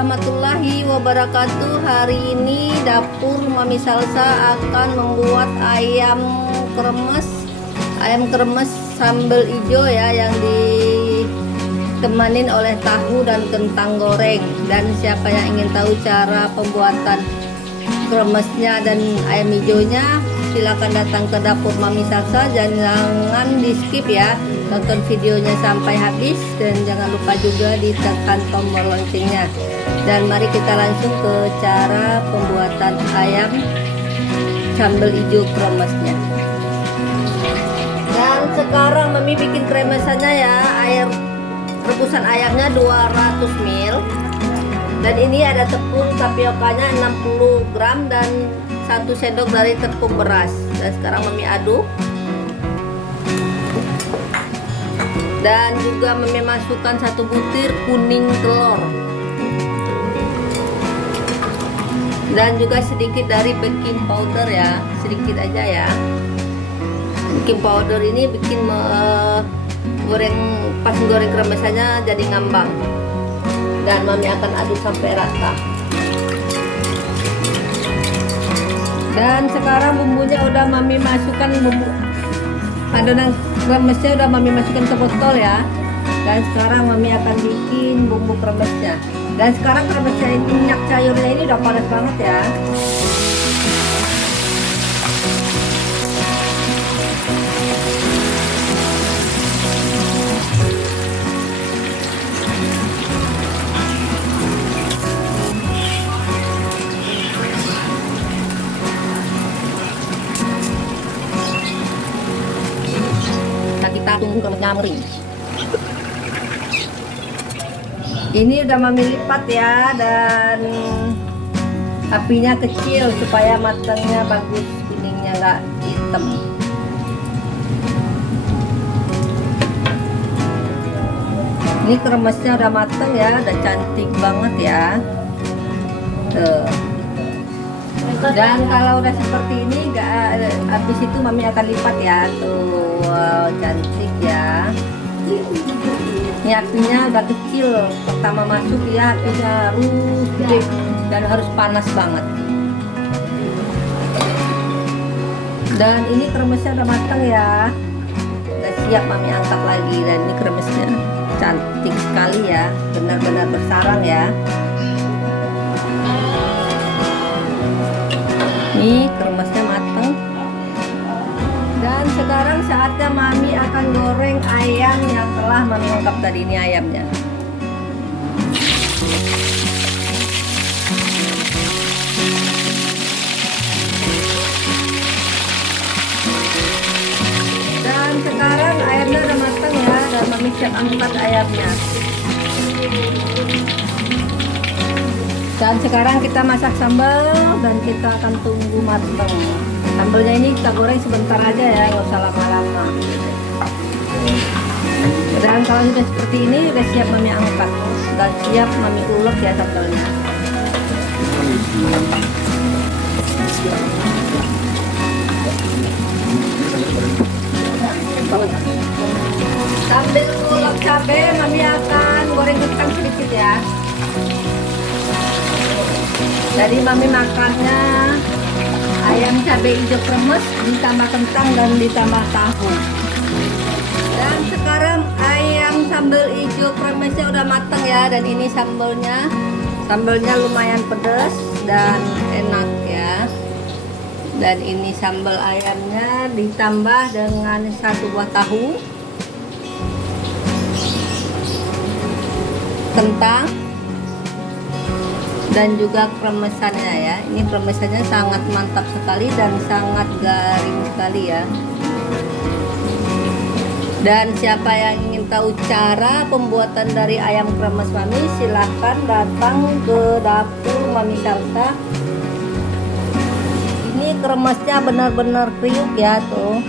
warahmatullahi wabarakatuh. Hari ini dapur Mami Salsa akan membuat ayam kremes sambal hijau ya, yang ditemanin oleh tahu dan kentang goreng. Dan siapa yang ingin tahu cara pembuatan kremesnya dan ayam hijaunya, silakan datang ke dapur Mami Salsa. Jangan di skip ya, tonton videonya sampai habis, dan jangan lupa juga ditekan tombol loncengnya. Dan mari kita langsung ke cara pembuatan ayam sambal hijau kremesnya. Dan sekarang Mami bikin kremesannya ya. Air rebusan ayamnya 200 ml, dan ini ada tepung tapiokanya 60 gram dan 1 sendok dari tepung beras. Dan sekarang Mami aduk, dan juga Mami masukkan 1 butir kuning telur, dan juga sedikit dari baking powder ya, sedikit aja ya. Baking powder ini bikin pas goreng kremesannya jadi ngambang. Dan Mami akan aduk sampai rata. Dan sekarang bumbunya udah Mami masukkan, bumbu adonan kremesnya udah Mami masukkan ke botol ya. Dan sekarang Mami akan bikin bumbu kremesnya. Dan sekarang kremesnya ini, minyak cairnya ini udah panas banget ya. Kita tunggu kremesnya mering. Ini udah Mami lipat ya, dan apinya kecil supaya matangnya bagus, kuningnya nggak hitam. Ini kremesnya udah matang ya, udah cantik banget ya. Tuh. Dan kalau udah seperti ini, habis itu Mami akan lipat ya. Tuh, wow, cantik ya. Ini apinya udah kecil, pertama masuk ya, apinya harus gede dan harus panas banget. Dan ini kremesnya udah matang ya, udah siap Mami angkat lagi. Dan ini kremesnya cantik sekali ya, benar-benar bersarang ya. Nih kremesnya matang. Dan sekarang saatnya Mami akan goreng ayam yang telah Mami ungkap tadi. Ini ayamnya. Dan sekarang ayamnya udah matang ya, dan Mami siap angkat ayamnya. Dan sekarang kita masak sambal, dan kita akan tunggu matang. Sambalnya ini kita goreng sebentar aja ya, nggak usah lama-lama. Dan kalau sudah seperti ini, udah siap Mami angkat, dan siap Mami ulek ya sambalnya. Sambil ulek cabai, Mami akan goreng kentang sedikit ya. Jadi Mami makannya ayam cabai hijau kremes ditambah kentang dan ditambah tahu. Dan sekarang ayam sambal hijau kremesnya udah matang ya, dan ini sambalnya lumayan pedas dan enak ya. Dan ini sambal ayamnya ditambah dengan 1 buah tahu, kentang, dan juga kremesannya ya. Ini kremesannya sangat mantap sekali dan sangat garing sekali ya. Dan siapa yang ingin tahu cara pembuatan dari ayam kremes Mami, silahkan datang ke dapur Mami Salsa. Ini kremesnya benar-benar kriuk ya tuh.